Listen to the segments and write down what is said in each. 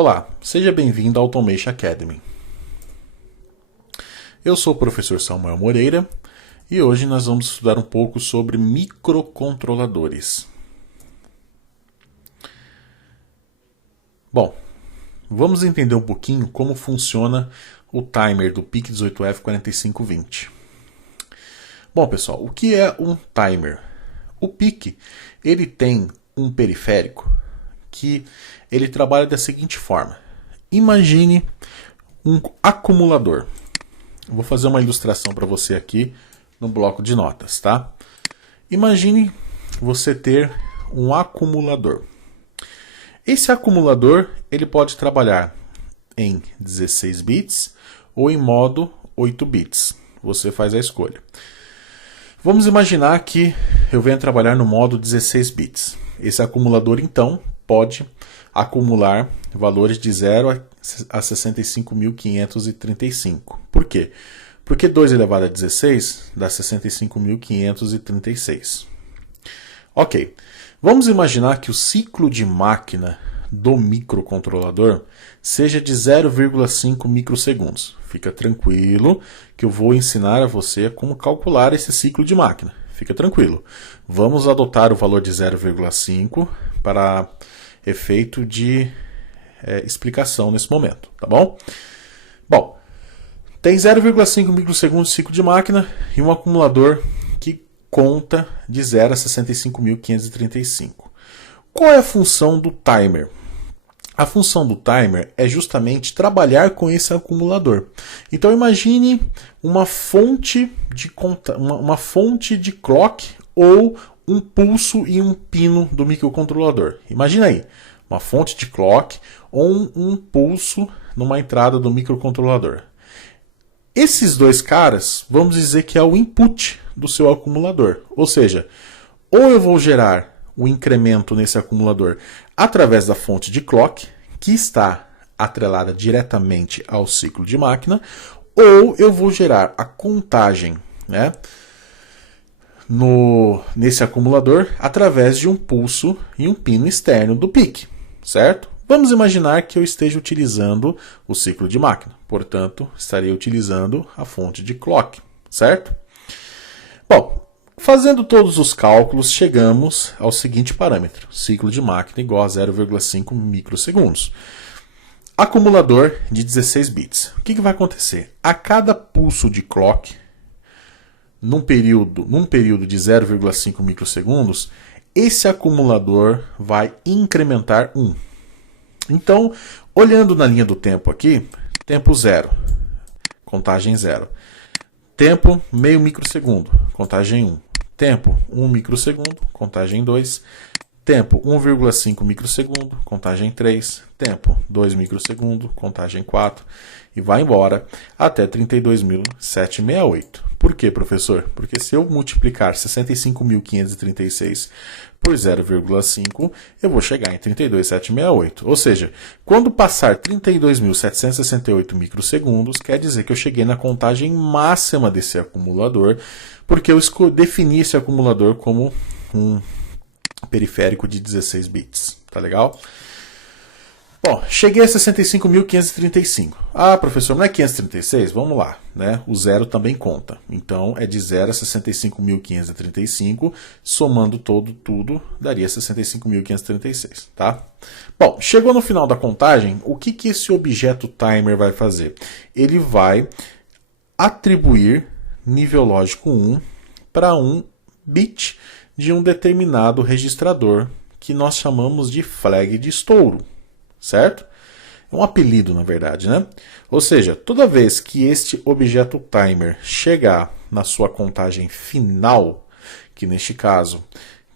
Olá, seja bem-vindo à Automation Academy. Eu sou o professor Samuel Moreira e hoje nós vamos estudar um pouco sobre microcontroladores. Bom, vamos entender um pouquinho como funciona o timer do PIC18F4520. Bom, pessoal, o que é um timer? O PIC, ele tem um periférico que ele trabalha da seguinte forma. Imagine um acumulador. Vou fazer uma ilustração para você aqui no bloco de notas, tá? Imagine você ter um acumulador. Esse acumulador ele pode trabalhar em 16 bits ou em modo 8 bits. Você faz a escolha. Vamos imaginar que eu venha trabalhar no modo 16 bits. Esse acumulador, então, pode acumular valores de 0 a 65.535. Por quê? Porque 2 elevado a 16 dá 65.536. Ok. Vamos imaginar que o ciclo de máquina do microcontrolador seja de 0,5 microsegundos. Fica tranquilo que eu vou ensinar a você como calcular esse ciclo de máquina. Fica tranquilo. Vamos adotar o valor de 0,5 para efeito de explicação nesse momento, tá bom? Bom, tem 0,5 microsegundos de ciclo de máquina e um acumulador que conta de 0 a 65.535. Qual é a função do timer? A função do timer é justamente trabalhar com esse acumulador. Então imagine uma fonte de clock ou um pulso e um pino do microcontrolador. Imagina aí, uma fonte de clock ou um pulso numa entrada do microcontrolador. Esses dois caras, vamos dizer que é o input do seu acumulador. Ou seja, ou eu vou gerar o incremento nesse acumulador através da fonte de clock, que está atrelada diretamente ao ciclo de máquina, ou eu vou gerar a contagem, né, nesse acumulador através de um pulso e um pino externo do PIC, certo? Vamos imaginar que eu esteja utilizando o ciclo de máquina, portanto, estarei utilizando a fonte de clock, certo? Bom, fazendo todos os cálculos, chegamos ao seguinte parâmetro. Ciclo de máquina igual a 0,5 microsegundos. Acumulador de 16 bits. O que vai acontecer? A cada pulso de clock, num período de 0,5 microsegundos, esse acumulador vai incrementar 1. Então, olhando na linha do tempo aqui, tempo 0, contagem 0. Tempo, meio microsegundo, contagem 1. Tempo, 1 microsegundo, contagem 2. Tempo, 1,5 microsegundo, contagem 3. Tempo, 2 microsegundo, contagem 4. E vai embora até 32.768. Por quê, professor? Porque se eu multiplicar 65.536 por 0,5, eu vou chegar em 32.768. Ou seja, quando passar 32.768 microsegundos, quer dizer que eu cheguei na contagem máxima desse acumulador, porque eu defini esse acumulador como um periférico de 16 bits. Tá legal? Bom, cheguei a 65.535. Ah, professor, não é 536? Vamos lá, né? O zero também conta. Então, é de 0 a 65.535, somando tudo, daria 65.536, tá? Bom, chegou no final da contagem, o que esse objeto timer vai fazer? Ele vai atribuir nível lógico 1 para um bit de um determinado registrador, que nós chamamos de flag de estouro. Certo? É um apelido, na verdade, né? Ou seja, toda vez que este objeto timer chegar na sua contagem final, que neste caso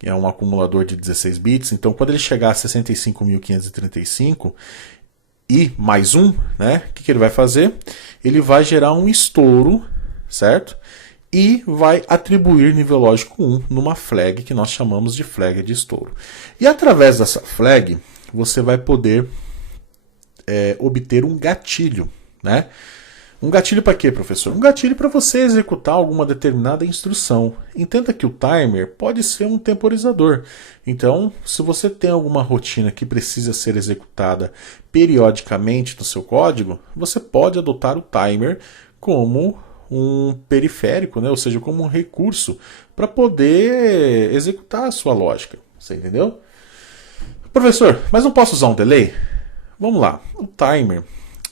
é um acumulador de 16 bits, então quando ele chegar a 65.535 e mais um, né? O que ele vai fazer? Ele vai gerar um estouro, certo? E vai atribuir nível lógico 1 numa flag que nós chamamos de flag de estouro. E através dessa flag, você vai poder obter um gatilho, né? Um gatilho para quê, professor? Um gatilho para você executar alguma determinada instrução. Entenda que o timer pode ser um temporizador. Então, se você tem alguma rotina que precisa ser executada periodicamente no seu código, você pode adotar o timer como um periférico, né? Ou seja, como um recurso para poder executar a sua lógica. Você entendeu? Professor, mas não posso usar um delay? Vamos lá. O timer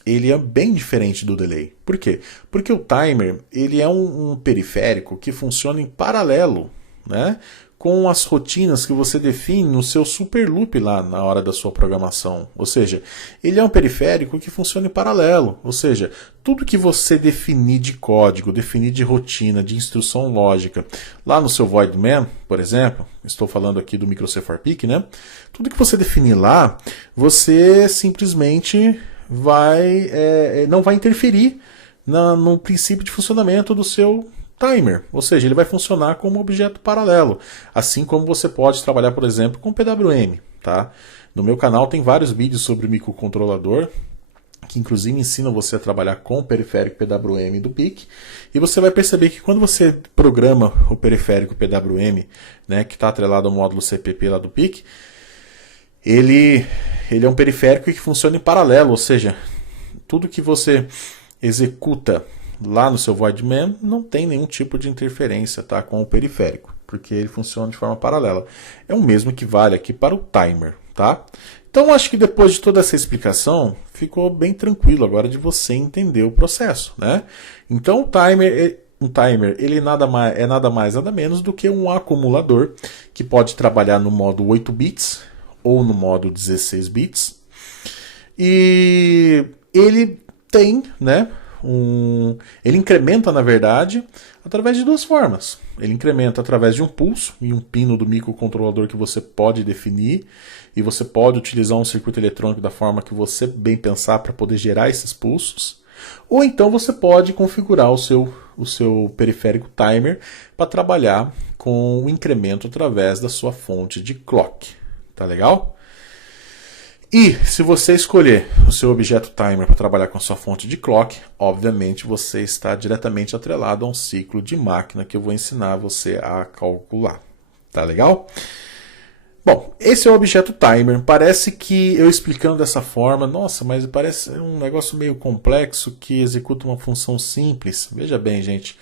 ele é bem diferente do delay. Por quê? Porque o timer ele é um periférico que funciona em paralelo, né, com as rotinas que você define no seu super loop lá na hora da sua programação. Ou seja, ele é um periférico que funciona em paralelo. Ou seja, tudo que você definir de código, definir de rotina, de instrução lógica, lá no seu void main, por exemplo, estou falando aqui do microC4PIC, né? Tudo que você definir lá, você simplesmente não vai interferir no princípio de funcionamento do seu timer, ou seja, ele vai funcionar como objeto paralelo, assim como você pode trabalhar, por exemplo, com PWM. Tá? No meu canal tem vários vídeos sobre o microcontrolador, que inclusive ensinam você a trabalhar com o periférico PWM do PIC, e você vai perceber que quando você programa o periférico PWM, né, que está atrelado ao módulo CPP lá do PIC, ele é um periférico que funciona em paralelo, ou seja, tudo que você executa lá no seu void main não tem nenhum tipo de interferência, tá, com o periférico, porque ele funciona de forma paralela. É o mesmo que vale aqui para o timer. Tá? Então acho que depois de toda essa explicação ficou bem tranquilo agora de você entender o processo. Né? Então o timer ele nada mais nada menos do que um acumulador que pode trabalhar no modo 8 bits ou no modo 16 bits. E ele tem, né, ele incrementa, na verdade, através de duas formas. Ele incrementa através de um pulso e um pino do microcontrolador que você pode definir, e você pode utilizar um circuito eletrônico da forma que você bem pensar para poder gerar esses pulsos. Ou então você pode configurar o seu periférico timer para trabalhar com o incremento através da sua fonte de clock. Tá legal? E se você escolher o seu objeto timer para trabalhar com a sua fonte de clock, obviamente você está diretamente atrelado a um ciclo de máquina que eu vou ensinar você a calcular. Tá legal? Bom, esse é o objeto timer. Parece que eu explicando dessa forma, nossa, mas parece um negócio meio complexo que executa uma função simples. Veja bem, gente.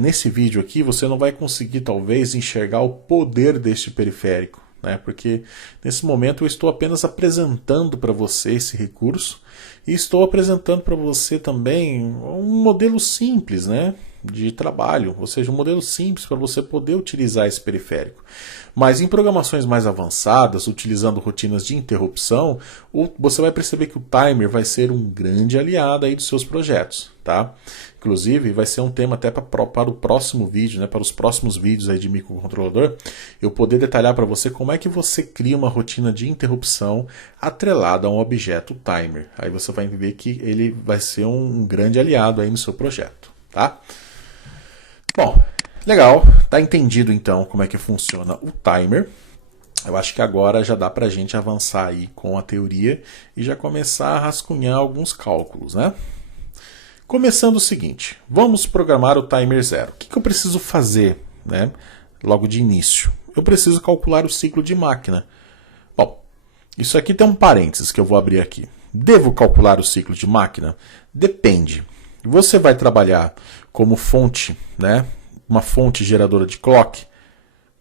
Nesse vídeo aqui você não vai conseguir talvez enxergar o poder deste periférico. Né? Porque nesse momento eu estou apenas apresentando para você esse recurso e estou apresentando para você também um modelo simples, né, de trabalho, ou seja, um modelo simples para você poder utilizar esse periférico. Mas em programações mais avançadas, utilizando rotinas de interrupção, você vai perceber que o timer vai ser um grande aliado aí dos seus projetos. Tá? Inclusive, vai ser um tema até para o próximo vídeo, né, para os próximos vídeos aí de microcontrolador, eu poder detalhar para você como é que você cria uma rotina de interrupção atrelada a um objeto timer. Aí você vai ver que ele vai ser um grande aliado aí no seu projeto. Tá? Bom, legal. Tá entendido então como é que funciona o timer. Eu acho que agora já dá para a gente avançar aí com a teoria e já começar a rascunhar alguns cálculos, né? Começando o seguinte, vamos programar o timer 0. O que eu preciso fazer, né, logo de início? Eu preciso calcular o ciclo de máquina. Bom, isso aqui tem um parênteses que eu vou abrir aqui. Devo calcular o ciclo de máquina? Depende. Você vai trabalhar como fonte, né, uma fonte geradora de clock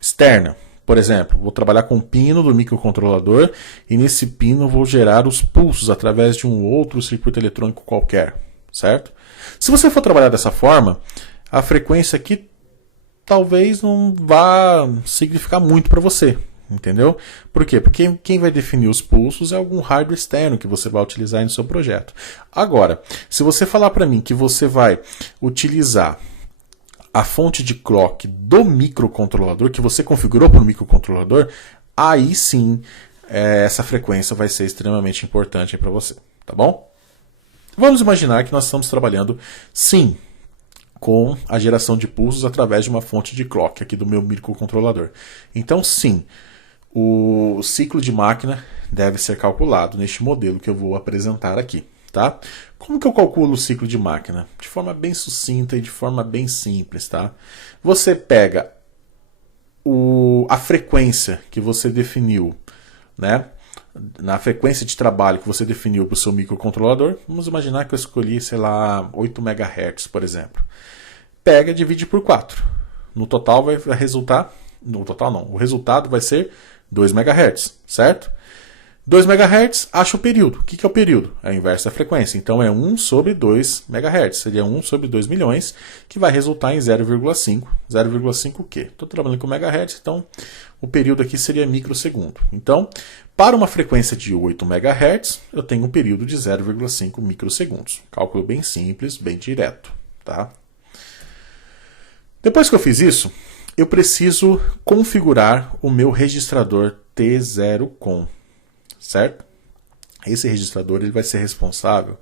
externa. Por exemplo, vou trabalhar com o pino do microcontrolador e nesse pino vou gerar os pulsos através de um outro circuito eletrônico qualquer. Certo? Se você for trabalhar dessa forma, a frequência aqui talvez não vá significar muito para você, entendeu? Por quê? Porque quem vai definir os pulsos é algum hardware externo que você vai utilizar no seu projeto. Agora, se você falar para mim que você vai utilizar a fonte de clock do microcontrolador, que você configurou para o microcontrolador, aí sim essa frequência vai ser extremamente importante para você, tá bom? Vamos imaginar que nós estamos trabalhando, sim, com a geração de pulsos através de uma fonte de clock aqui do meu microcontrolador. Então, sim, o ciclo de máquina deve ser calculado neste modelo que eu vou apresentar aqui. tá? Como que eu calculo o ciclo de máquina? De forma bem sucinta e de forma bem simples, tá? Você pega a frequência que você definiu, né? Na frequência de trabalho que você definiu para o seu microcontrolador, vamos imaginar que eu escolhi, sei lá, 8 MHz, por exemplo. Pega e divide por 4. No total vai resultar, no total não, o resultado vai ser 2 MHz, certo? 2 MHz, acha o período. O que é o período? É a inversa da frequência. Então é 1 sobre 2 MHz. Seria 1 sobre 2 milhões, que vai resultar em 0,5. 0,5 o quê? Estou trabalhando com MHz, então o período aqui seria microsegundo. Então, para uma frequência de 8 MHz, eu tenho um período de 0,5 microsegundos. Cálculo bem simples, bem direto, tá? Depois que eu fiz isso, eu preciso configurar o meu registrador T0CON. Certo? Esse registrador ele vai ser responsável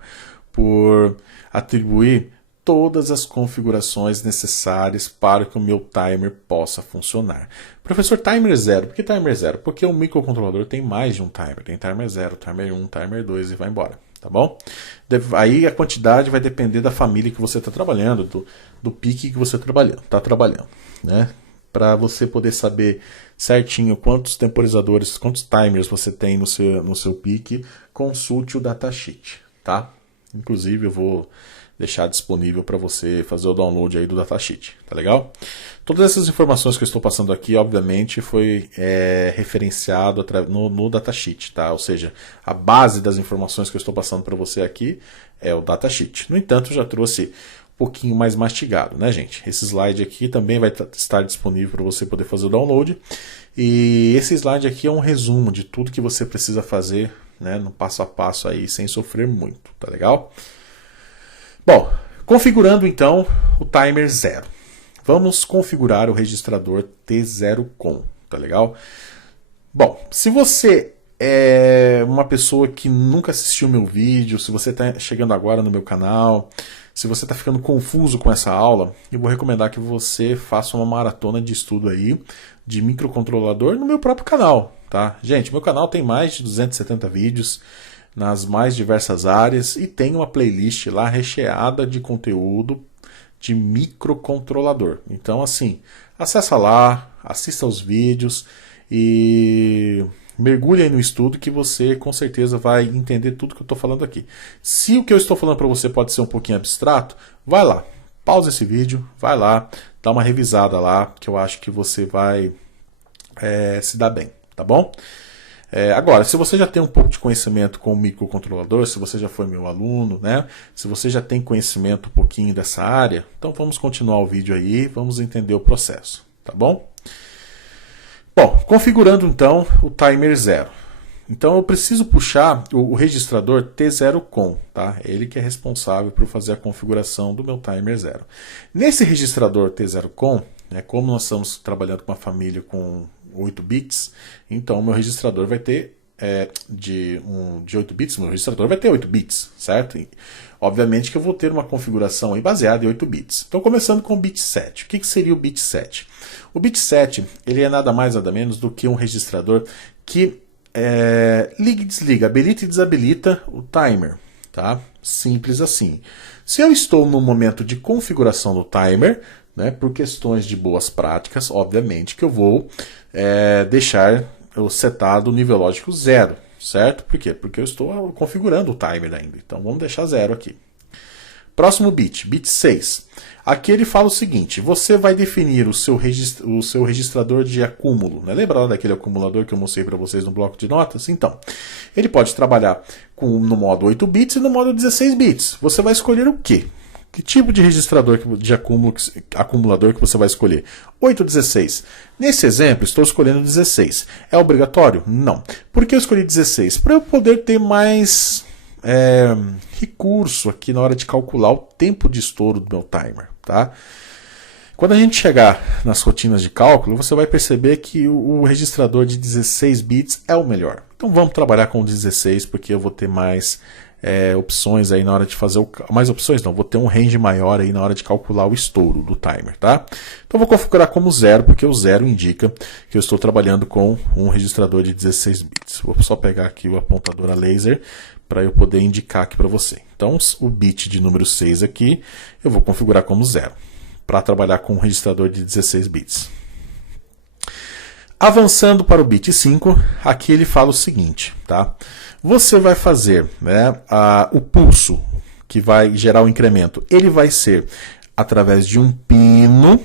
por atribuir todas as configurações necessárias para que o meu timer possa funcionar. Professor, timer 0. Por que timer 0? Porque o microcontrolador tem mais de um timer. Tem timer 0, timer 1, timer 2 e vai embora. Tá bom? Aí a quantidade vai depender da família que você está trabalhando, do pique que você está trabalhando, né? Para você poder saber certinho quantos temporizadores, quantos timers você tem no seu pique, consulte o datasheet, tá? Inclusive eu vou deixar disponível para você fazer o download aí do datasheet, tá legal? Todas essas informações que eu estou passando aqui, obviamente, foi referenciado no datasheet, tá? Ou seja, a base das informações que eu estou passando para você aqui é o datasheet. No entanto, eu já trouxe pouquinho mais mastigado, né, gente? Esse slide aqui também vai estar disponível para você poder fazer o download. E esse slide aqui é um resumo de tudo que você precisa fazer, né, no passo a passo aí, sem sofrer muito, tá legal? Bom, configurando então o timer 0. Vamos configurar o registrador T0CON, tá legal? Bom, se você é uma pessoa que nunca assistiu meu vídeo, se você está chegando agora no meu canal, se você está ficando confuso com essa aula, eu vou recomendar que você faça uma maratona de estudo aí de microcontrolador no meu próprio canal, tá? Gente, meu canal tem mais de 270 vídeos nas mais diversas áreas e tem uma playlist lá recheada de conteúdo de microcontrolador. Então, assim, acessa lá, assista aos vídeos e mergulhe aí no estudo que você com certeza vai entender tudo que eu estou falando aqui. Se o que eu estou falando para você pode ser um pouquinho abstrato, vai lá, pausa esse vídeo, vai lá, dá uma revisada lá, que eu acho que você vai se dar bem, tá bom? Agora, se você já tem um pouco de conhecimento com o microcontrolador, se você já foi meu aluno, né? Se você já tem conhecimento um pouquinho dessa área, então vamos continuar o vídeo aí, vamos entender o processo, tá bom? Bom, configurando então o timer 0. Então eu preciso puxar o registrador T0CON, tá? Ele que é responsável por fazer a configuração do meu timer 0. Nesse registrador T0CON, né, como nós estamos trabalhando com uma família com 8 bits, então o meu registrador vai ter de 8 bits, meu registrador vai ter 8 bits, certo? E, obviamente que eu vou ter uma configuração aí baseada em 8 bits. Então começando com o bit 7. O que seria o bit 7? O bit 7 ele é nada mais nada menos do que um registrador que liga e desliga, habilita e desabilita o timer, tá? Simples assim. Se eu estou no momento de configuração do timer, né, por questões de boas práticas, obviamente que eu vou deixar o setado nível lógico 0, certo? Por quê? Porque eu estou configurando o timer ainda. Então vamos deixar 0 aqui. Próximo bit, bit 6. Aqui ele fala o seguinte: você vai definir o seu registrador de acúmulo. Né? Lembra lá daquele acumulador que eu mostrei para vocês no bloco de notas? Então, ele pode trabalhar no modo 8 bits e no modo 16 bits. Você vai escolher o quê? Que tipo de registrador de acumulador que você vai escolher? 8 ou 16? Nesse exemplo, estou escolhendo 16. É obrigatório? Não. Por que eu escolhi 16? Para eu poder ter mais recurso aqui na hora de calcular o tempo de estouro do meu timer. Tá? Quando a gente chegar nas rotinas de cálculo, você vai perceber que o registrador de 16 bits é o melhor. Então vamos trabalhar com 16, porque eu vou ter mais opções aí na hora de fazer mais opções não, vou ter um range maior aí na hora de calcular o estouro do timer, tá? Então vou configurar como 0, porque o 0 indica que eu estou trabalhando com um registrador de 16 bits. Vou só pegar aqui o apontador a laser para eu poder indicar aqui para você. Então o bit de número 6 aqui eu vou configurar como 0, para trabalhar com um registrador de 16 bits. Avançando para o bit 5, aqui ele fala o seguinte, tá? Você vai fazer, né, o pulso que vai gerar o incremento. Ele vai ser através de um pino.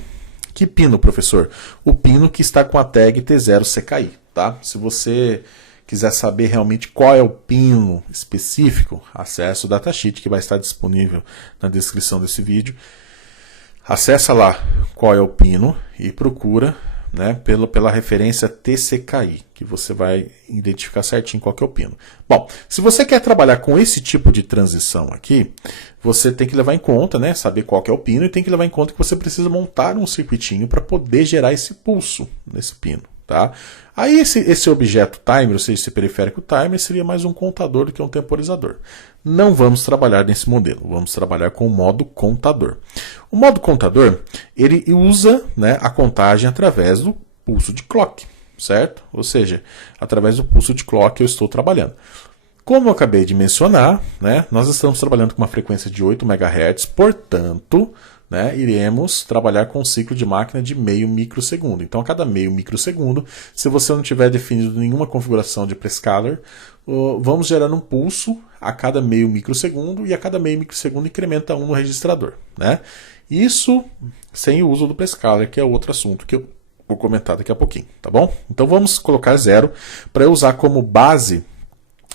Que pino, professor? O pino que está com a tag T0CKI, tá? Se você quiser saber realmente qual é o pino específico, acesse o datasheet que vai estar disponível na descrição desse vídeo. Acessa lá qual é o pino e procura, né, pela referência TCKI, que você vai identificar certinho qual que é o pino. Bom, se você quer trabalhar com esse tipo de transição aqui, você tem que levar em conta, né, saber qual que é o pino, e tem que levar em conta que você precisa montar um circuitinho para poder gerar esse pulso nesse pino, tá? Aí esse objeto timer, ou seja, esse periférico timer, seria mais um contador do que um temporizador. Não vamos trabalhar nesse modelo, vamos trabalhar com o modo contador. O modo contador, ele usa, né, a contagem através do pulso de clock, certo? Ou seja, através do pulso de clock eu estou trabalhando. Como eu acabei de mencionar, né, nós estamos trabalhando com uma frequência de 8 MHz, portanto, né, iremos trabalhar com um ciclo de máquina de meio microsegundo. Então, a cada meio microsegundo, se você não tiver definido nenhuma configuração de prescaler, vamos gerar um pulso a cada meio microsegundo, e a cada meio microsegundo incrementa 1 no registrador, né? Isso sem o uso do prescaler, que é outro assunto que eu vou comentar daqui a pouquinho, tá bom? Então vamos colocar 0 para eu usar como base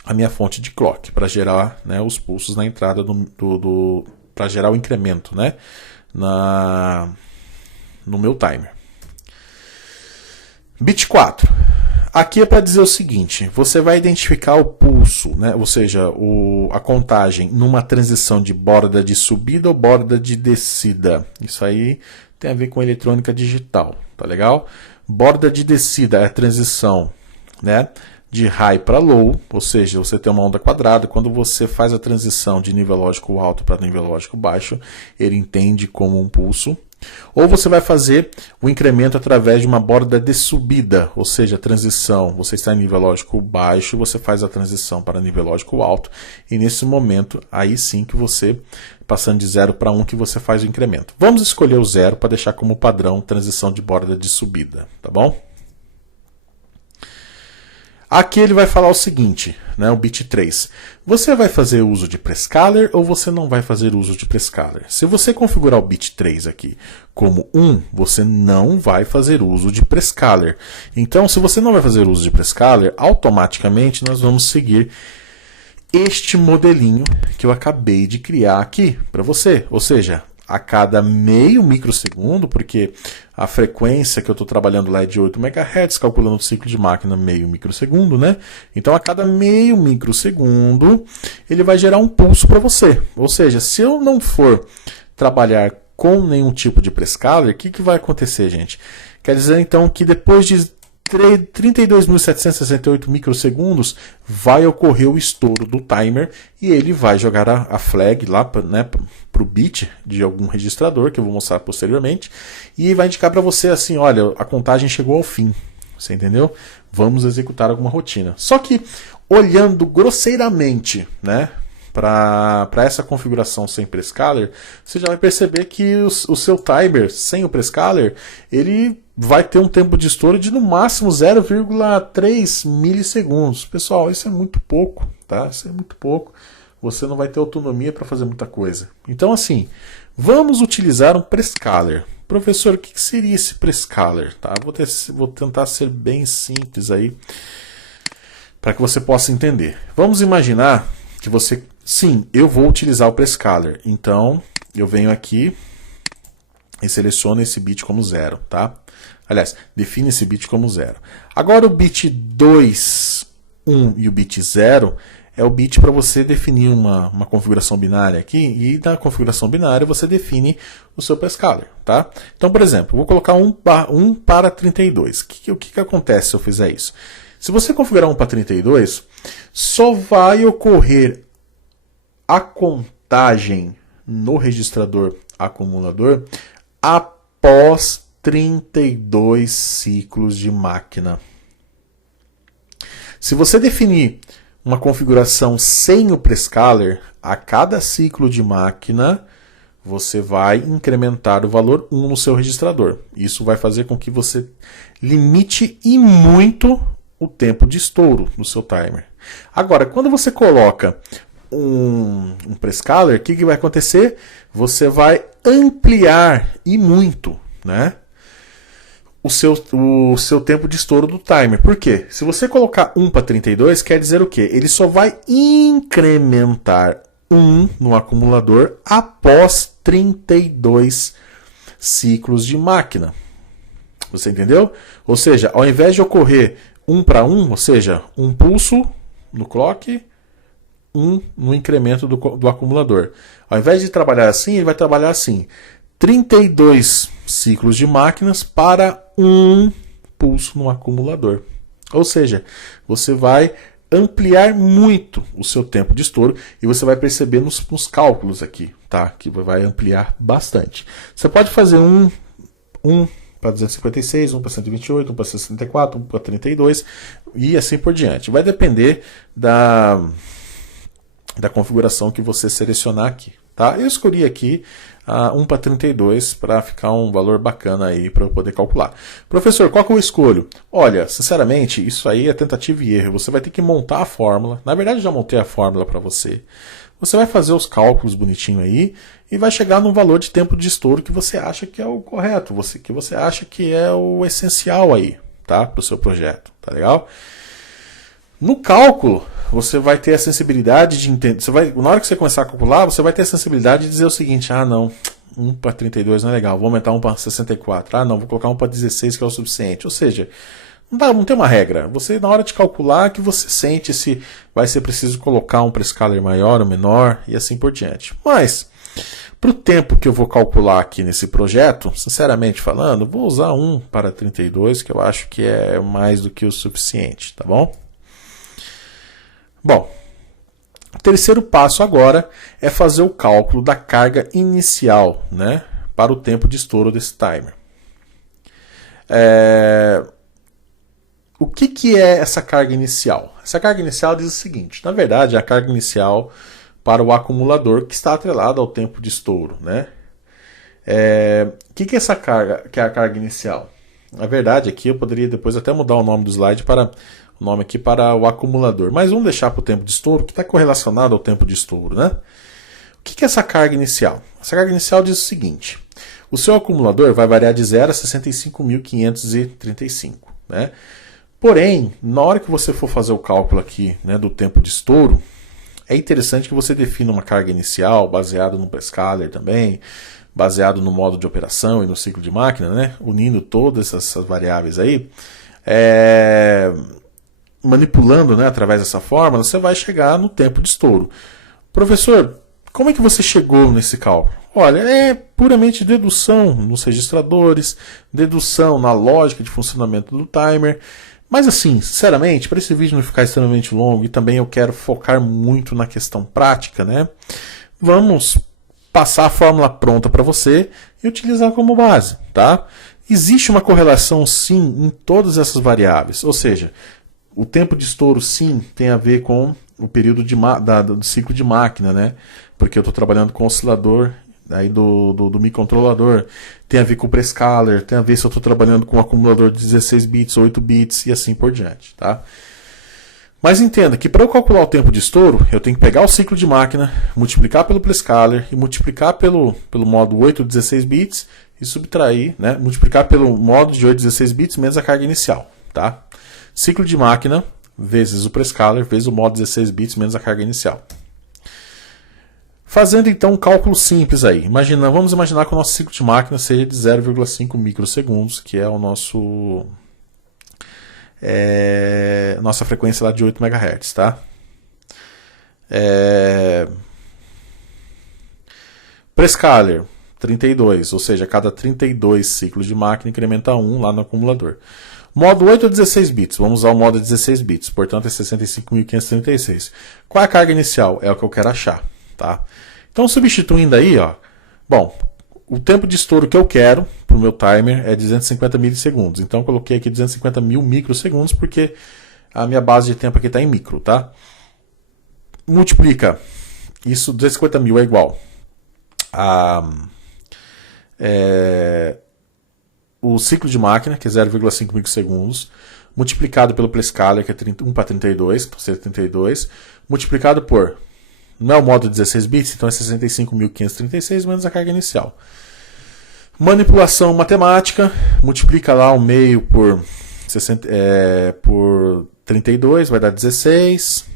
a minha fonte de clock, para gerar, né, os pulsos na entrada para gerar o incremento, né, no meu timer. Bit 4. Aqui é para dizer o seguinte, você vai identificar o pulso, né, ou seja, a contagem numa transição de borda de subida ou borda de descida. Isso aí tem a ver com eletrônica digital, tá legal? Borda de descida é a transição, né, de high para low, ou seja, você tem uma onda quadrada. Quando você faz a transição de nível lógico alto para nível lógico baixo, ele entende como um pulso. Ou você vai fazer o incremento através de uma borda de subida, ou seja, a transição, você está em nível lógico baixo, você faz a transição para nível lógico alto, e nesse momento, aí sim que você, passando de 0 para 1, que você faz o incremento. Vamos escolher o 0 para deixar como padrão transição de borda de subida, tá bom? Aqui ele vai falar o seguinte, né, o bit 3. Você vai fazer uso de prescaler ou você não vai fazer uso de prescaler? Se você configurar o bit 3 aqui como 1, você não vai fazer uso de prescaler. Então, se você não vai fazer uso de prescaler, automaticamente nós vamos seguir este modelinho que eu acabei de criar aqui para você. Ou seja, a cada meio microsegundo, porque a frequência que eu estou trabalhando lá é de 8 MHz, calculando o ciclo de máquina meio microsegundo, né? Então, a cada meio microsegundo, ele vai gerar um pulso para você. Ou seja, se eu não for trabalhar com nenhum tipo de prescaler, o que vai acontecer, gente? Quer dizer, então, que depois de 32.768 microsegundos vai ocorrer o estouro do timer e ele vai jogar a flag lá, né, para o bit de algum registrador, que eu vou mostrar posteriormente, e vai indicar para você assim, olha, a contagem chegou ao fim, você entendeu? Vamos executar alguma rotina. Só que olhando grosseiramente, né, para essa configuração sem prescaler, você já vai perceber que o seu timer sem o prescaler, ele vai ter um tempo de estouro de no máximo 0,3 milissegundos. Pessoal, isso é muito pouco, tá? Isso é muito pouco. Você não vai ter autonomia para fazer muita coisa. Então, assim, vamos utilizar um prescaler. Professor, o que seria esse prescaler? Tá? Vou tentar ser bem simples aí, para que você possa entender. Vamos imaginar que você... Sim, eu vou utilizar o prescaler. Então, eu venho aqui e seleciono esse bit como 0, tá? Aliás, define esse bit como 0. Agora o bit 2, 1 e o bit 0 é o bit para você definir uma configuração binária aqui, e na configuração binária você define o seu prescaler, tá? Então, por exemplo, eu vou colocar 1 para 32. O que acontece se eu fizer isso? Se você configurar 1 para 32, só vai ocorrer a contagem no registrador acumulador após 32 ciclos de máquina. Se você definir uma configuração sem o prescaler, a cada ciclo de máquina, você vai incrementar o valor 1 no seu registrador. Isso vai fazer com que você limite e muito o tempo de estouro no seu timer. Agora, quando você coloca um prescaler, o que vai acontecer? Você vai ampliar e muito, né, o seu tempo de estouro do timer. Por quê? Se você colocar 1 para 32, quer dizer o quê? Ele só vai incrementar 1 no acumulador após 32 ciclos de máquina. Você entendeu? Ou seja, ao invés de ocorrer 1 para 1, ou seja, um pulso no clock, 1 no incremento do acumulador. Ao invés de trabalhar assim, ele vai trabalhar assim: 32 ciclos de máquinas para 1 pulso no acumulador. Ou seja, você vai ampliar muito o seu tempo de estouro e você vai perceber nos cálculos aqui, tá? Que vai ampliar bastante. Você pode fazer um para 256, 1 para 128, 1 para 64, 1 para 32 e assim por diante. Vai depender da configuração que você selecionar aqui, tá? Eu escolhi aqui 1 para 32 para ficar um valor bacana aí para eu poder calcular. Professor, qual que eu escolho? Olha, sinceramente, isso aí é tentativa e erro. Você vai ter que montar a fórmula. Na verdade, eu já montei a fórmula para você. Você vai fazer os cálculos bonitinho aí e vai chegar num valor de tempo de estouro que você acha que é o correto, que você acha que é o essencial aí, tá? Para o seu projeto, tá legal? No cálculo, você vai ter a sensibilidade de entender. Na hora que você começar a calcular, você vai ter a sensibilidade de dizer o seguinte: ah, não, 1 para 32 não é legal, vou aumentar 1 para 64. Ah, não, vou colocar 1 para 16 que é o suficiente. Ou seja, não tem uma regra. Você, na hora de calcular, que você sente se vai ser preciso colocar um prescaler maior ou menor e assim por diante. Mas, para o tempo que eu vou calcular aqui nesse projeto, sinceramente falando, vou usar 1 para 32, que eu acho que é mais do que o suficiente, tá bom? Bom, o terceiro passo agora é fazer o cálculo da carga inicial, né, para o tempo de estouro desse timer. O que é essa carga inicial? Essa carga inicial diz o seguinte: na verdade, é a carga inicial para o acumulador que está atrelado ao tempo de estouro, né? O que é essa carga, que é a carga inicial? Na verdade, aqui eu poderia depois até mudar o nome do slide para o nome aqui para o acumulador. Mas vamos deixar para o tempo de estouro, que está correlacionado ao tempo de estouro, né? O que é essa carga inicial? Essa carga inicial diz o seguinte: o seu acumulador vai variar de 0 a 65.535, né? Porém, na hora que você for fazer o cálculo aqui, né, do tempo de estouro, é interessante que você defina uma carga inicial baseada no prescaler também, baseado no modo de operação e no ciclo de máquina, né? Unindo todas essas variáveis aí, manipulando, né, através dessa fórmula, você vai chegar no tempo de estouro. Professor, como é que você chegou nesse cálculo? Olha, é puramente dedução nos registradores, dedução na lógica de funcionamento do timer. Mas assim, sinceramente, para esse vídeo não ficar extremamente longo e também eu quero focar muito na questão prática, né? Vamos passar a fórmula pronta para você e utilizar como base, tá? Existe uma correlação sim em todas essas variáveis, ou seja, o tempo de estouro sim tem a ver com o período do ciclo de máquina, né? Porque eu estou trabalhando com oscilador aí do microcontrolador, tem a ver com o prescaler, tem a ver se eu estou trabalhando com um acumulador de 16 bits, 8 bits e assim por diante, tá? Mas entenda que para eu calcular o tempo de estouro, eu tenho que pegar o ciclo de máquina, multiplicar pelo prescaler e multiplicar pelo modo 8 de 16 bits e subtrair, né? Multiplicar pelo modo de 8 de 16 bits menos a carga inicial, tá? Ciclo de máquina vezes o prescaler vezes o modo 16 bits menos a carga inicial. Fazendo então um cálculo simples aí. Vamos imaginar que o nosso ciclo de máquina seja de 0,5 microsegundos, que é o nossa frequência lá de 8 MHz, tá? Prescaler, 32, ou seja, a cada 32 ciclos de máquina incrementa 1 lá no acumulador. Modo 8 ou 16 bits, vamos usar o modo 16 bits, portanto é 65.536. Qual é a carga inicial? É o que eu quero achar, tá? Então substituindo aí, ó, bom, o tempo de estouro que eu quero para o meu timer é 250 milissegundos, então eu coloquei aqui 250 mil microsegundos porque a minha base de tempo aqui está em micro, tá? Multiplica, isso 250 mil é igual o ciclo de máquina, que é 0,5 microsegundos, multiplicado pelo Prescaler, que é 1 para 32, então seria 32, multiplicado por, não é o modo 16 bits, então é 65.536 menos a carga inicial. Manipulação matemática, multiplica lá o meio por 32, vai dar 16.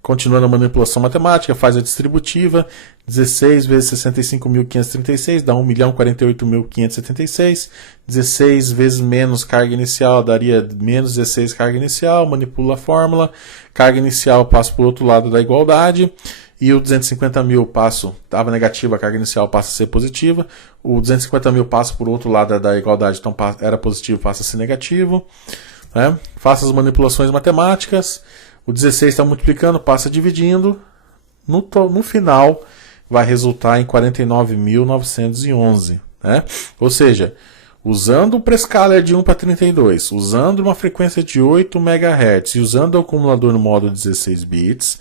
Continuando a manipulação matemática, faz a distributiva, 16 vezes 65.536 dá 1.048.576, 16 vezes menos carga inicial daria menos 16 carga inicial, manipula a fórmula, carga inicial passa para o outro lado da igualdade, e o 250 mil estava negativa, a carga inicial passa a ser positiva, o 250 mil passa para o outro lado da igualdade, então era positivo, passa a ser negativo, né? Faça as manipulações matemáticas. O 16 está multiplicando, passa dividindo. No final, vai resultar em 49.911. Né? Ou seja, usando o Prescaler de 1 para 32, usando uma frequência de 8 MHz e usando o acumulador no modo 16 bits,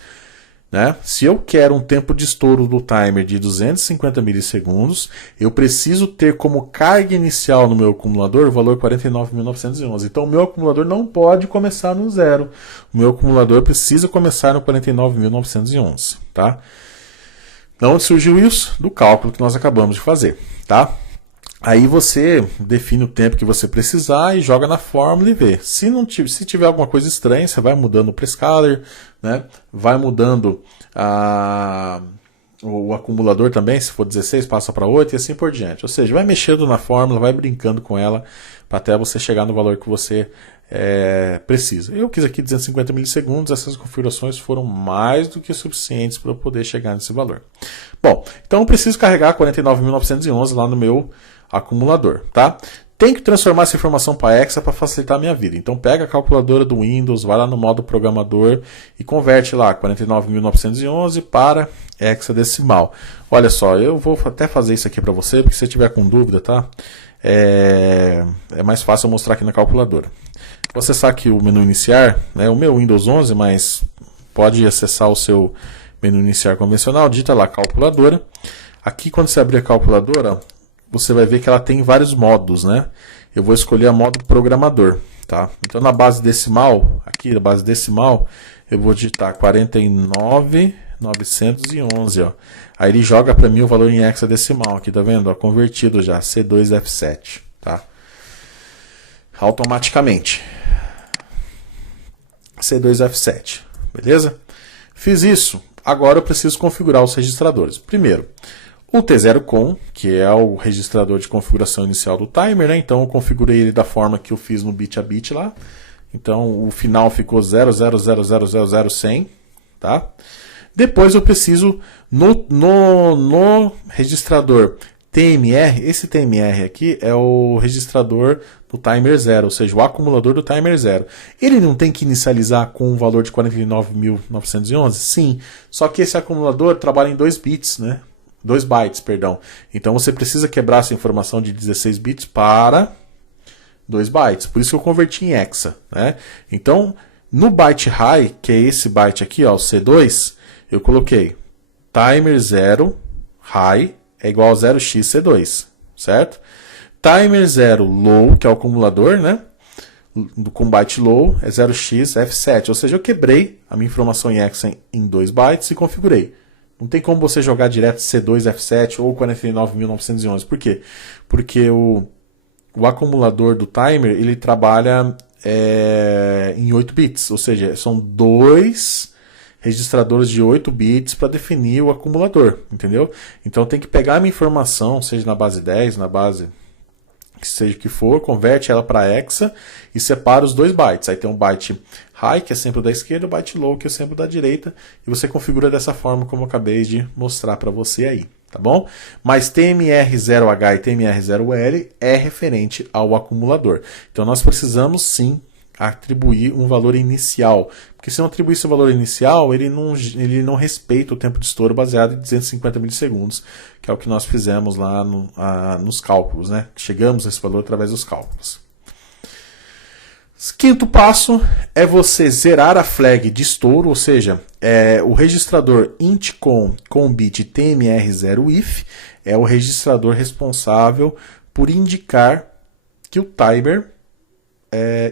né? Se eu quero um tempo de estouro do timer de 250 milissegundos, eu preciso ter como carga inicial no meu acumulador o valor 49.911. Então o meu acumulador não pode começar no zero. O meu acumulador precisa começar no 49.911. Tá? De onde surgiu isso? Do cálculo que nós acabamos de fazer. Tá? Aí você define o tempo que você precisar e joga na fórmula e vê. Se tiver alguma coisa estranha, você vai mudando o Prescaler, né? Vai mudando o acumulador também, se for 16 passa para 8 e assim por diante. Ou seja, vai mexendo na fórmula, vai brincando com ela até você chegar no valor que você precisa. Eu quis aqui 250 milissegundos, essas configurações foram mais do que suficientes para eu poder chegar nesse valor. Bom, então eu preciso carregar 49.911 lá no meu acumulador, tá? Tem que transformar essa informação para Hexa para facilitar a minha vida. Então pega a calculadora do Windows, vai lá no modo programador e converte lá 49.911 para hexadecimal. Olha só, eu vou até fazer isso aqui para você, porque se você tiver com dúvida, tá? É mais fácil eu mostrar aqui na calculadora. Vou acessar aqui o menu iniciar, né? O meu Windows 11, mas pode acessar o seu menu iniciar convencional, digita lá calculadora. Aqui quando você abrir a calculadora, você vai ver que ela tem vários modos, né? Eu vou escolher a modo programador, tá? Então na base decimal, aqui na base decimal, eu vou digitar 49.911, ó. Aí ele joga para mim o valor em hexadecimal, aqui tá vendo? Ó, convertido já, C2F7, tá? Automaticamente. C2F7, beleza? Fiz isso, agora eu preciso configurar os registradores. Primeiro, o T0CON, que é o registrador de configuração inicial do timer, né? Então eu configurei ele da forma que eu fiz no bit a bit lá. Então o final ficou 000000100, tá? Depois eu preciso no registrador TMR, esse TMR aqui é o registrador do timer 0, ou seja, o acumulador do timer 0. Ele não tem que inicializar com um valor de 49.911? Sim, só que esse acumulador trabalha em 2 bits, né? 2 bytes, perdão. Então você precisa quebrar essa informação de 16 bits para 2 bytes. Por isso que eu converti em hexa, né? Então, no byte high, que é esse byte aqui, ó, o C2, eu coloquei timer 0 high é igual a 0x-C2, certo? Timer 0 low, que é o acumulador, né? Com byte low é 0x-F7, ou seja, eu quebrei a minha informação em hexa em 2 bytes e configurei. Não tem como você jogar direto C2F7 ou 49.911. Por quê? Porque o acumulador do timer ele trabalha em 8 bits. Ou seja, são 2 registradores de 8 bits para definir o acumulador. Entendeu? Então tem que pegar a minha informação, seja na base 10, na base que seja que for, converte ela para hexa e separa os 2 bytes. Aí tem um byte high, que é sempre o da esquerda, o byte low, que é sempre o da direita, e você configura dessa forma como eu acabei de mostrar para você aí, tá bom? Mas TMR0H e TMR0L é referente ao acumulador. Então nós precisamos sim atribuir um valor inicial, porque se não atribuir esse valor inicial, ele não respeita o tempo de estouro baseado em 250 milissegundos, que é o que nós fizemos lá nos cálculos, né? Chegamos a esse valor através dos cálculos. Quinto passo é você zerar a flag de estouro, ou seja, o registrador intcom com bit TMR0if é o registrador responsável por indicar que o timer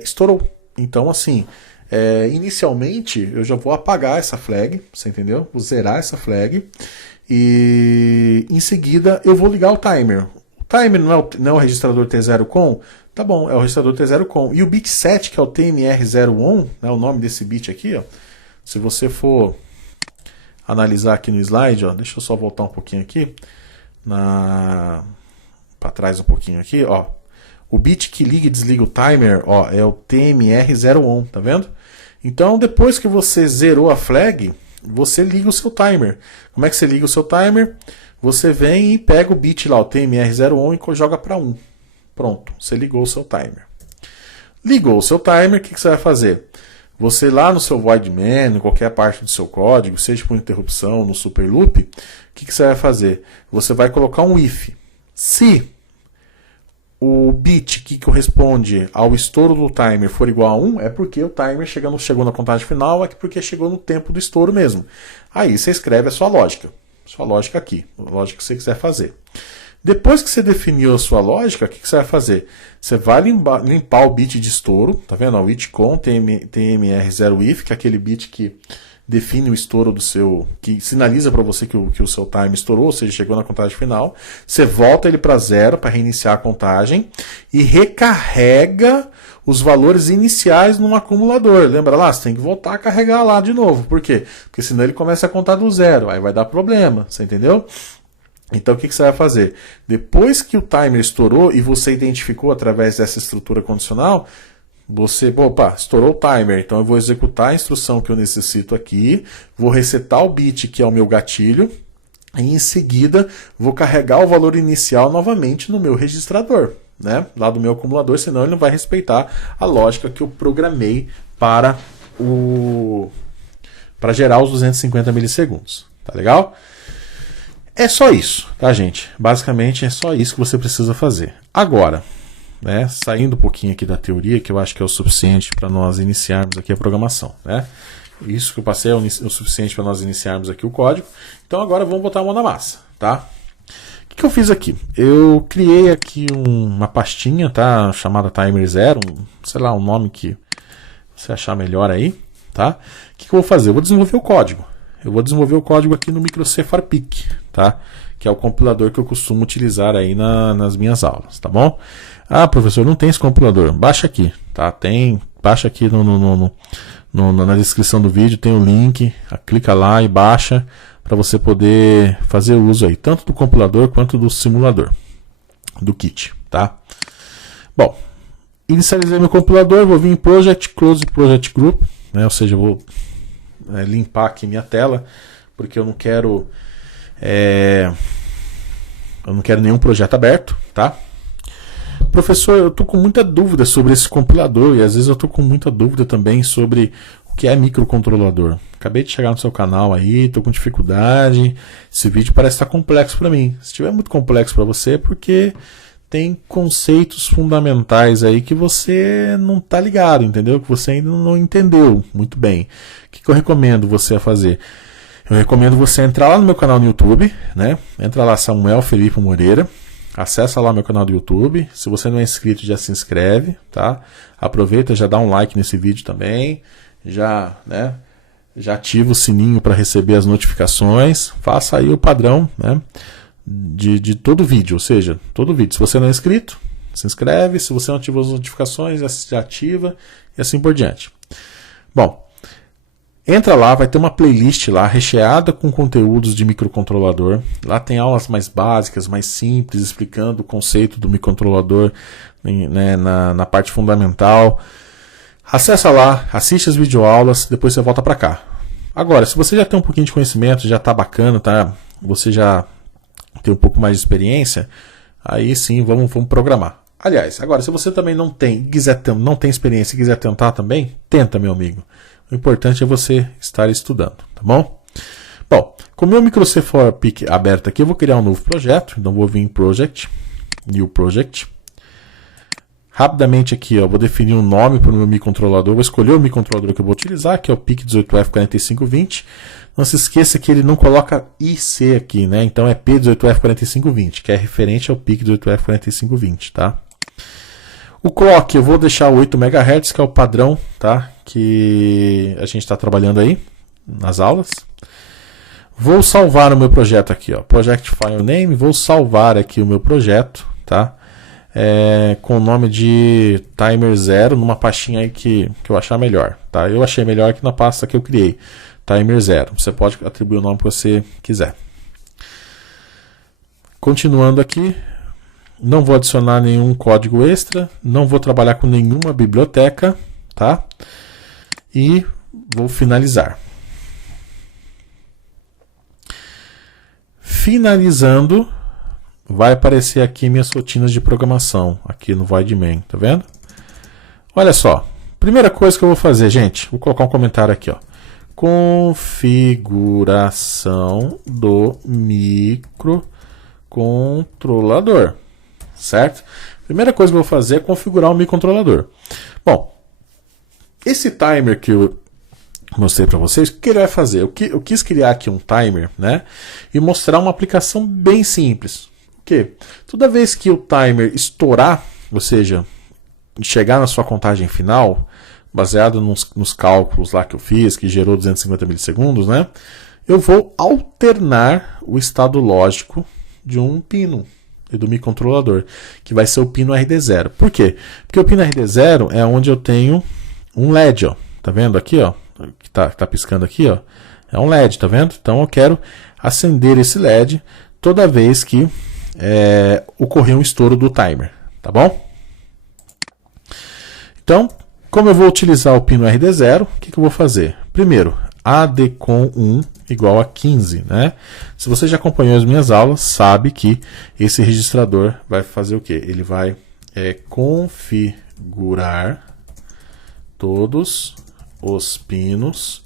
estourou. Então, assim, inicialmente eu já vou apagar essa flag, você entendeu? Vou zerar essa flag e em seguida eu vou ligar o timer. O timer não é o registrador T0com? Tá bom, é o registrador T0com. E o bit 7, que é o TMR0on, né, o nome desse bit aqui, ó, se você for analisar aqui no slide, ó, deixa eu só voltar um pouquinho aqui, para trás um pouquinho aqui, ó. O bit que liga e desliga o timer, ó, é o TMR0on, tá vendo? Então, depois que você zerou a flag, você liga o seu timer. Como é que você liga o seu timer? Você vem e pega o bit lá, o TMR0on, e joga para 1. Pronto, você ligou o seu timer. Ligou o seu timer, o que você vai fazer? Você lá no seu void main, em qualquer parte do seu código, seja por interrupção, no super loop, o que você vai fazer? Você vai colocar um if. Se o bit que corresponde ao estouro do timer for igual a 1, é porque o timer chegou na contagem final, é porque chegou no tempo do estouro mesmo. Aí você escreve a sua lógica aqui, a lógica que você quiser fazer. Depois que você definiu a sua lógica, o que você vai fazer? Você vai limpar o bit de estouro, tá vendo? O itcom TMR0if, que é aquele bit que define o estouro do seu, que sinaliza para você que o seu time estourou, ou seja, chegou na contagem final. Você volta ele para 0 para reiniciar a contagem e recarrega os valores iniciais num acumulador. Lembra lá? Você tem que voltar a carregar lá de novo. Por quê? Porque senão ele começa a contar do 0, aí vai dar problema, você entendeu? Então o que você vai fazer? Depois que o timer estourou e você identificou através dessa estrutura condicional, você, opa, estourou o timer, então eu vou executar a instrução que eu necessito aqui, vou resetar o bit que é o meu gatilho, e em seguida vou carregar o valor inicial novamente no meu registrador, né? Lá do meu acumulador, senão ele não vai respeitar a lógica que eu programei para gerar os 250 milissegundos. Tá legal? É só isso, tá, gente? Basicamente é só isso que você precisa fazer. Agora, né, saindo um pouquinho aqui da teoria, que eu acho que é o suficiente para nós iniciarmos aqui a programação, né? Isso que eu passei é o suficiente para nós iniciarmos aqui o código. Então agora vamos botar a mão na massa, tá? O que eu fiz aqui? Eu criei aqui uma pastinha, tá? Chamada timer0, sei lá, um nome que você achar melhor aí, tá? O que eu vou fazer? Eu vou desenvolver o código. Eu vou desenvolver o código aqui no microCFarPic, tá? Que é o compilador que eu costumo utilizar aí nas minhas aulas, tá bom? Ah, professor, não tem esse compilador. Baixa aqui, tá? Baixa aqui na descrição do vídeo, tem o link, clica lá e baixa para você poder fazer uso aí, tanto do compilador quanto do simulador, do kit, tá? Bom, inicializei meu compilador, vou vir em Project, Close Project Group, né? Ou seja, eu vou limpar aqui minha tela, porque eu não quero nenhum projeto aberto, tá? Professor, eu estou com muita dúvida sobre esse compilador e às vezes eu estou com muita dúvida também sobre o que é microcontrolador. Acabei de chegar no seu canal aí, estou com dificuldade, esse vídeo parece estar complexo para mim. Se estiver muito complexo para você é porque tem conceitos fundamentais aí que você não está ligado, entendeu? Que você ainda não entendeu muito bem. O que eu recomendo você a fazer? Eu recomendo você entrar lá no meu canal no YouTube, né? Entra lá, Samuel Felipe Moreira. Acessa lá meu canal do YouTube. Se você não é inscrito, já se inscreve, tá? Aproveita, já dá um like nesse vídeo também. Já ativa o sininho para receber as notificações. Faça aí o padrão, né? De todo vídeo, ou seja, todo vídeo. Se você não é inscrito, se inscreve. Se você não ativou as notificações, já ativa e assim por diante. Bom, entra lá, vai ter uma playlist lá recheada com conteúdos de microcontrolador. Lá tem aulas mais básicas, mais simples, explicando o conceito do microcontrolador, né, na parte fundamental. Acessa lá, assiste as videoaulas, depois você volta para cá. Agora, se você já tem um pouquinho de conhecimento, já está bacana, tá? Você já tem um pouco mais de experiência, aí sim, vamos programar. Aliás, agora, se você também não tem experiência e quiser tentar também, tenta, meu amigo. O importante é você estar estudando, tá bom? Bom, com o meu microcephora PIC aberto aqui, eu vou criar um novo projeto. Então, vou vir em Project, New Project. Rapidamente aqui, ó, vou definir um nome para o meu microcontrolador. Vou escolher o microcontrolador que eu vou utilizar, que é o PIC18F4520. Não se esqueça que ele não coloca IC aqui, né? Então é P18F4520, que é referente ao PIC18F4520, tá? O clock eu vou deixar 8 MHz, que é o padrão, tá? Que a gente está trabalhando aí nas aulas. Vou salvar o meu projeto aqui, ó, Project File Name. Vou salvar aqui o meu projeto, tá? Com o nome de Timer 0 numa pastinha aí que eu achar melhor, tá? Eu achei melhor aqui na pasta que eu criei, Timer 0. Você pode atribuir o nome que você quiser. Continuando aqui, não vou adicionar nenhum código extra, não vou trabalhar com nenhuma biblioteca, tá? E vou finalizar. Finalizando, vai aparecer aqui minhas rotinas de programação, aqui no Void Main, tá vendo? Olha só, primeira coisa que eu vou fazer, gente, vou colocar um comentário aqui, ó. Configuração do microcontrolador, certo? Primeira coisa que eu vou fazer é configurar o microcontrolador. Bom, esse timer que eu mostrei para vocês, o que ele vai fazer? Eu quis criar aqui um timer, né? E mostrar uma aplicação bem simples. Porque toda vez que o timer estourar, ou seja, chegar na sua contagem final, baseado nos cálculos lá que eu fiz, que gerou 250 milissegundos, né? Eu vou alternar o estado lógico de um pino e do microcontrolador, que vai ser o pino RD0. Por quê? Porque o pino RD0 é onde eu tenho um LED, ó. Tá vendo aqui, ó? Que tá piscando aqui, ó. É um LED, tá vendo? Então eu quero acender esse LED toda vez que ocorrer um estouro do timer, tá bom? Então, como eu vou utilizar o pino RD0, o que eu vou fazer? Primeiro, ADCOM1 igual a 15, né? Se você já acompanhou as minhas aulas, sabe que esse registrador vai fazer o quê? Ele vai configurar todos os pinos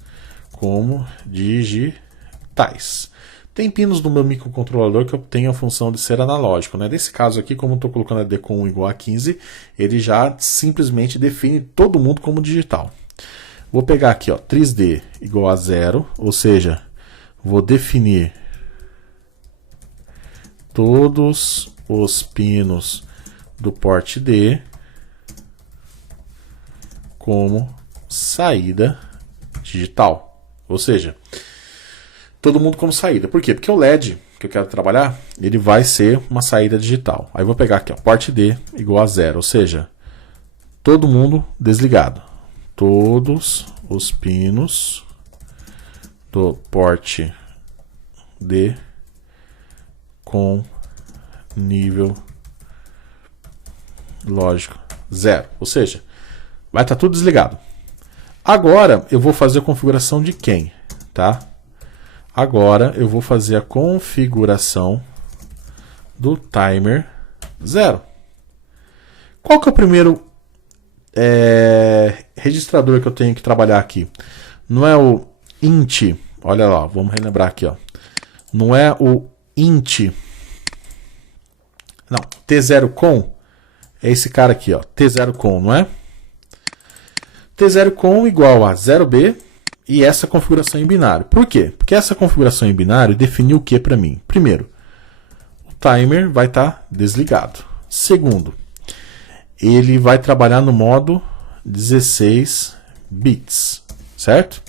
como digitais. Tem pinos no meu microcontrolador que eu tenho a função de ser analógico, né? Nesse caso aqui, como eu estou colocando a ADCOM igual a 15, ele já simplesmente define todo mundo como digital. Vou pegar aqui, ó, 3D igual a 0, ou seja, vou definir todos os pinos do porte D como saída digital, ou seja, todo mundo como saída. Por quê? Porque o LED que eu quero trabalhar, ele vai ser uma saída digital. Aí eu vou pegar aqui, ó, porte D igual a 0, ou seja, todo mundo desligado. Todos os pinos do porte D com nível lógico 0, ou seja, vai estar tudo desligado. Agora eu vou fazer a configuração de quem, tá? Agora eu vou fazer a configuração do timer 0. Qual que é o primeiro registrador que eu tenho que trabalhar aqui? Não é o int, olha lá, vamos relembrar aqui, ó. Não é o int, não, T0com, é esse cara aqui, ó, T0com, não é? T0com igual a 0B e essa configuração em binário. Por quê? Porque essa configuração em binário definiu o que para mim? Primeiro, o timer vai estar desligado. Segundo, ele vai trabalhar no modo 16 bits, certo?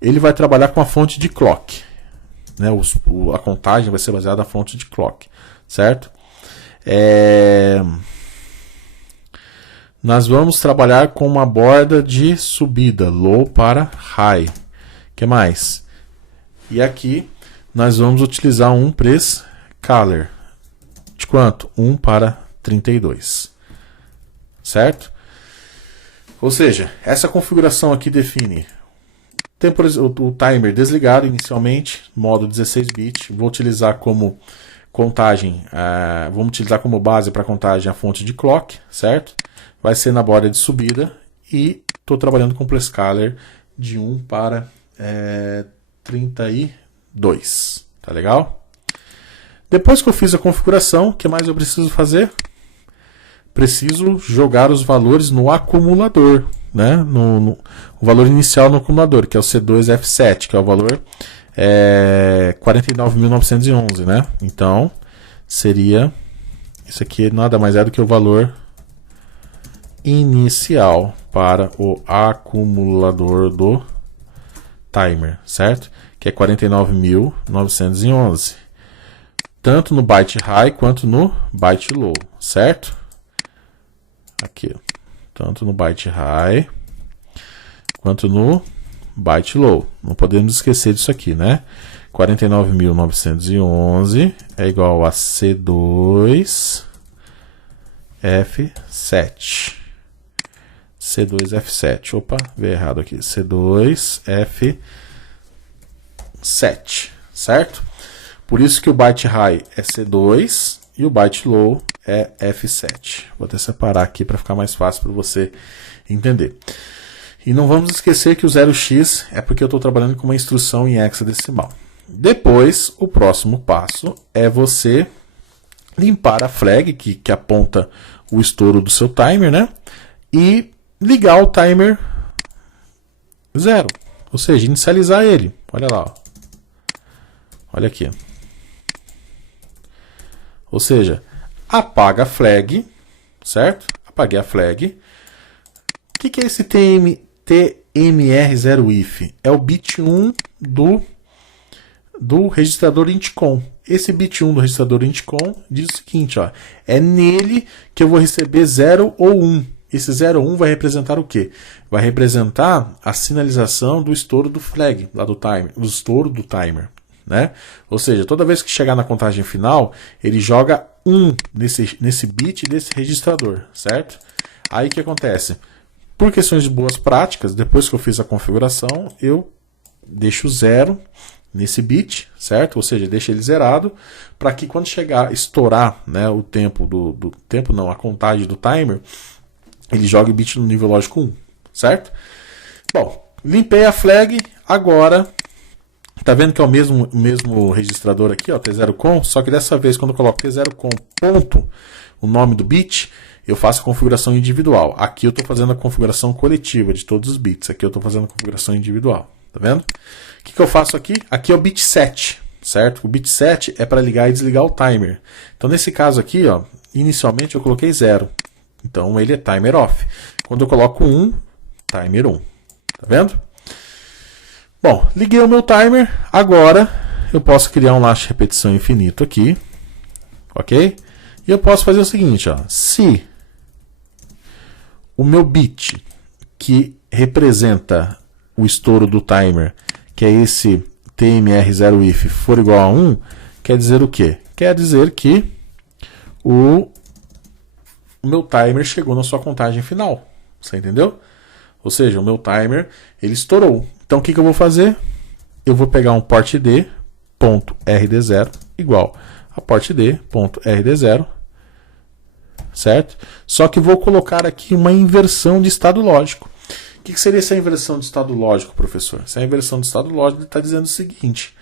Ele vai trabalhar com a fonte de clock, né? A contagem vai ser baseada na fonte de clock, certo? Nós vamos trabalhar com uma borda de subida, low para high. O que mais? E aqui nós vamos utilizar um prescaler. De quanto? 1 para 32. Certo? Ou seja, essa configuração aqui define o timer desligado inicialmente, modo 16 bits. Vou utilizar como contagem, vamos utilizar como base para contagem a fonte de clock, certo? Vai ser na borda de subida e estou trabalhando com Prescaler de 1 para 32, tá legal? Depois que eu fiz a configuração, o que mais eu preciso fazer? Preciso jogar os valores no acumulador, né? O valor inicial no acumulador, que é o C2F7, que é o valor 49.911, né? Então, seria... Isso aqui nada mais é do que o valor inicial para o acumulador do timer, certo? Que é 49.911. Tanto no byte high quanto no byte low, certo? Aqui, tanto no byte high quanto no byte low. Não podemos esquecer disso aqui, né? 49.911 é igual a C2F7. C2F7. Opa, veio errado aqui. C2F7. Certo? Por isso que o byte high é C2 e o byte low é F7. Vou até separar aqui para ficar mais fácil para você entender. E não vamos esquecer que o 0x é porque eu estou trabalhando com uma instrução em hexadecimal. Depois, o próximo passo é você limpar a flag que aponta o estouro do seu timer, né? E ligar o timer 0. Ou seja, inicializar ele. Olha lá. Ó. Olha aqui. Ou seja, apaga a flag, certo? Apaguei a flag. O que é esse TMR0if? É o bit 1 do registrador INTCOM. Esse bit 1 do registrador INTCOM diz o seguinte, ó, é nele que eu vou receber 0 ou 1. Esse 0 ou 1 vai representar o quê? Vai representar a sinalização do estouro do flag, lá do timer, o estouro do timer. Né? Ou seja, toda vez que chegar na contagem final, ele joga 1 nesse bit desse registrador, certo? Aí o que acontece? Por questões de boas práticas, depois que eu fiz a configuração, eu deixo 0 nesse bit, certo? Ou seja, deixo ele zerado, para que quando chegar, estourar, né, o tempo a contagem do timer, ele joga o bit no nível lógico 1, certo? Bom, limpei a flag, agora... Tá vendo que é o mesmo registrador aqui, ó, T0com, só que dessa vez quando eu coloco T0com ponto, o nome do bit, eu faço a configuração individual. Aqui eu estou fazendo a configuração coletiva de todos os bits, aqui eu estou fazendo a configuração individual, tá vendo? O que eu faço aqui? Aqui é o bit 7, certo? O bit 7 é para ligar e desligar o timer. Então nesse caso aqui, ó, inicialmente eu coloquei 0, então ele é timer off. Quando eu coloco 1, timer 1, tá vendo? Bom, liguei o meu timer, agora eu posso criar um last repetição infinito aqui, ok? E eu posso fazer o seguinte, ó, se o meu bit que representa o estouro do timer, que é esse TMR0if, for igual a 1, quer dizer o quê? Quer dizer que o meu timer chegou na sua contagem final, você entendeu? Ou seja, o meu timer ele estourou. Então o que eu vou fazer? Eu vou pegar um port D.rd0 igual a port D.rd0, certo? Só que vou colocar aqui uma inversão de estado lógico. O que seria essa inversão de estado lógico, professor? Essa inversão de estado lógico está dizendo o seguinte,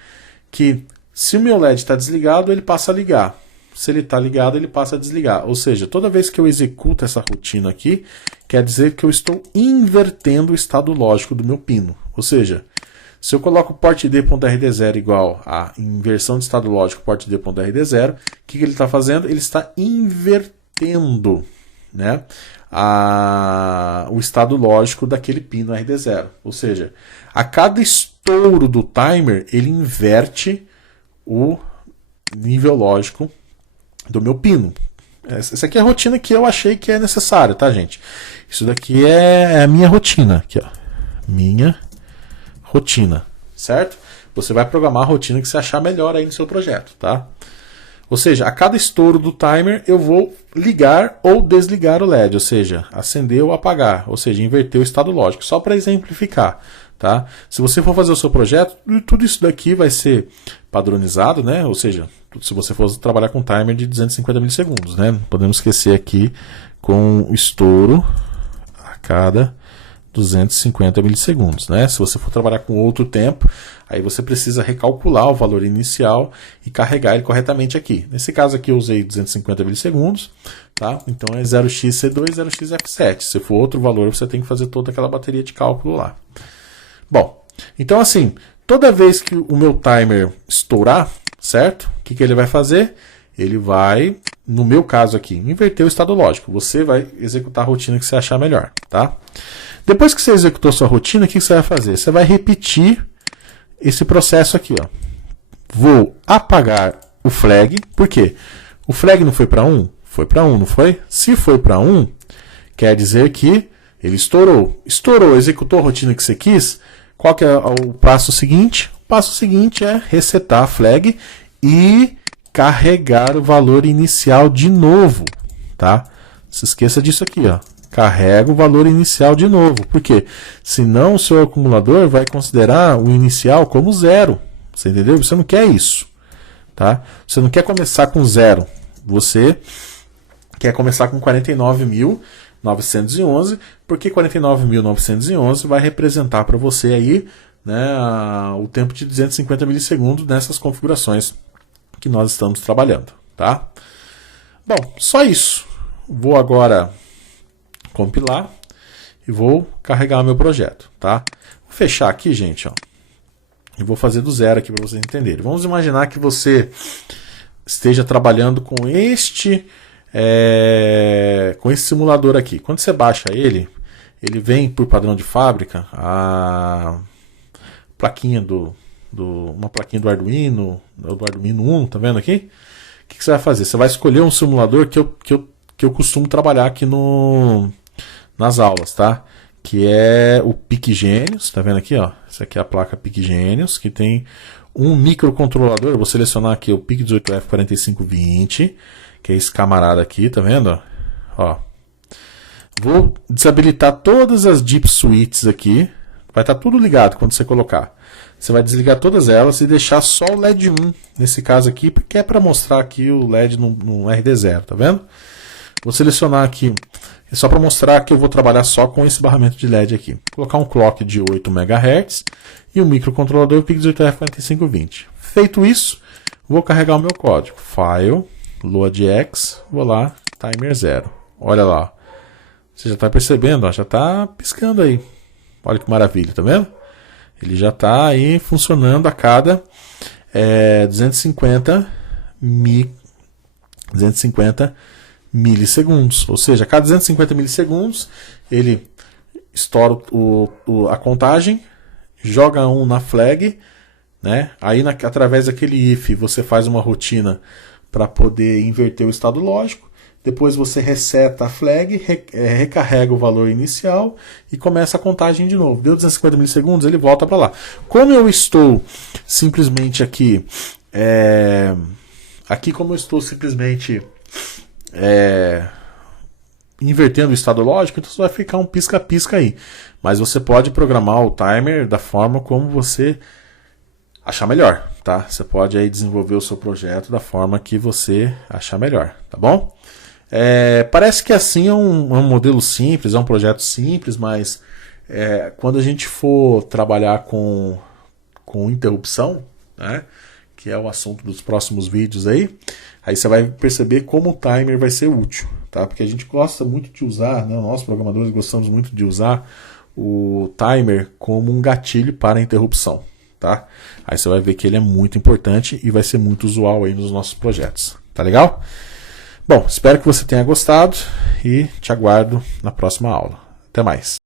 que se o meu LED está desligado, ele passa a ligar. Se ele está ligado, ele passa a desligar. Ou seja, toda vez que eu executo essa rotina aqui, quer dizer que eu estou invertendo o estado lógico do meu pino. Ou seja, se eu coloco port D.rd0 igual a inversão de estado lógico port D.rd0, o que ele está fazendo? Ele está invertendo, né, o estado lógico daquele pino RD0. Ou seja, a cada estouro do timer, ele inverte o nível lógico do meu pino. Essa aqui é a rotina que eu achei que é necessária, tá, gente? Isso daqui é a minha rotina. Aqui, ó. Minha rotina, certo? Você vai programar a rotina que você achar melhor aí no seu projeto, tá? Ou seja, a cada estouro do timer eu vou ligar ou desligar o LED, ou seja, acender ou apagar, ou seja, inverter o estado lógico, só para exemplificar. Tá? Se você for fazer o seu projeto, tudo isso daqui vai ser padronizado, né? Ou seja, se você for trabalhar com timer de 250 milissegundos, né? Podemos esquecer aqui com o estouro a cada 250 milissegundos, né? Se você for trabalhar com outro tempo, aí você precisa recalcular o valor inicial e carregar ele corretamente aqui. Nesse caso aqui eu usei 250 milissegundos, tá? Então é 0xC2, 0xF7. Se for outro valor, você tem que fazer toda aquela bateria de cálculo lá. Bom, então assim, toda vez que o meu timer estourar, certo? O que ele vai fazer? Ele vai, no meu caso aqui, inverter o estado lógico. Você vai executar a rotina que você achar melhor, tá? Depois que você executou sua rotina, o que você vai fazer? Você vai repetir esse processo aqui, ó. Vou apagar o flag, por quê? O flag não foi para 1? Foi para 1, não foi? Se foi para 1, quer dizer que ele estourou. Estourou, executou a rotina que você quis. Qual que é o passo seguinte? O passo seguinte é resetar a flag e carregar o valor inicial de novo, tá? Se esqueça disso aqui, ó. Carrega o valor inicial de novo. Por quê? Senão o seu acumulador vai considerar o inicial como 0. Você entendeu? Você não quer isso, tá? Você não quer começar com 0. Você quer começar com 49.911, porque 49.911 vai representar para você aí, né, o tempo de 250 milissegundos nessas configurações que nós estamos trabalhando, tá? Bom, só isso. Vou agora compilar e vou carregar o meu projeto, tá? Vou fechar aqui, gente, ó. E vou fazer do zero aqui para vocês entenderem. Vamos imaginar que você esteja trabalhando com este simulador aqui. Quando você baixa ele vem por padrão de fábrica a plaquinha uma plaquinha do Arduino 1, tá vendo aqui? O que você vai fazer? Você vai escolher um simulador que eu costumo trabalhar aqui nas aulas, tá? Que é o PicGenius, tá vendo aqui, ó? Essa aqui é a placa PicGenius, que tem um microcontrolador. Eu vou selecionar aqui o PIC18F4520, que é esse camarada aqui, tá vendo? Ó. Vou desabilitar todas as Deep Switches aqui. Vai estar tudo ligado quando você colocar. Você vai desligar todas elas e deixar só o LED 1, nesse caso aqui, porque é para mostrar aqui o LED no RD0, tá vendo? Vou selecionar aqui, é só para mostrar que eu vou trabalhar só com esse barramento de LED aqui. Vou colocar um clock de 8 MHz e um microcontrolador PIC18F4520. Feito isso, vou carregar o meu código. File, LoadX, vou lá, timer 0. Olha lá. Você já está percebendo, ó, já está piscando aí. Olha que maravilha, tá vendo? Ele já está aí funcionando a cada 250 milissegundos. Ou seja, a cada 250 milissegundos ele estoura a contagem, joga um na flag, né? Aí através daquele if você faz uma rotina para poder inverter o estado lógico. Depois você reseta a flag, recarrega o valor inicial e começa a contagem de novo. Deu 250 milissegundos, ele volta para lá. Como eu estou simplesmente aqui, como eu estou simplesmente invertendo o estado lógico, então vai ficar um pisca-pisca aí. Mas você pode programar o timer da forma como você achar melhor, tá? Você pode aí desenvolver o seu projeto da forma que você achar melhor, tá bom? Parece que assim é um modelo simples, é um projeto simples, mas quando a gente for trabalhar com interrupção, né, que é o assunto dos próximos vídeos aí você vai perceber como o timer vai ser útil, tá? Porque a gente gosta muito de usar, né, nós programadores gostamos muito de usar o timer como um gatilho para interrupção, tá? Aí você vai ver que ele é muito importante e vai ser muito usual aí nos nossos projetos, tá legal? Bom, espero que você tenha gostado e te aguardo na próxima aula. Até mais.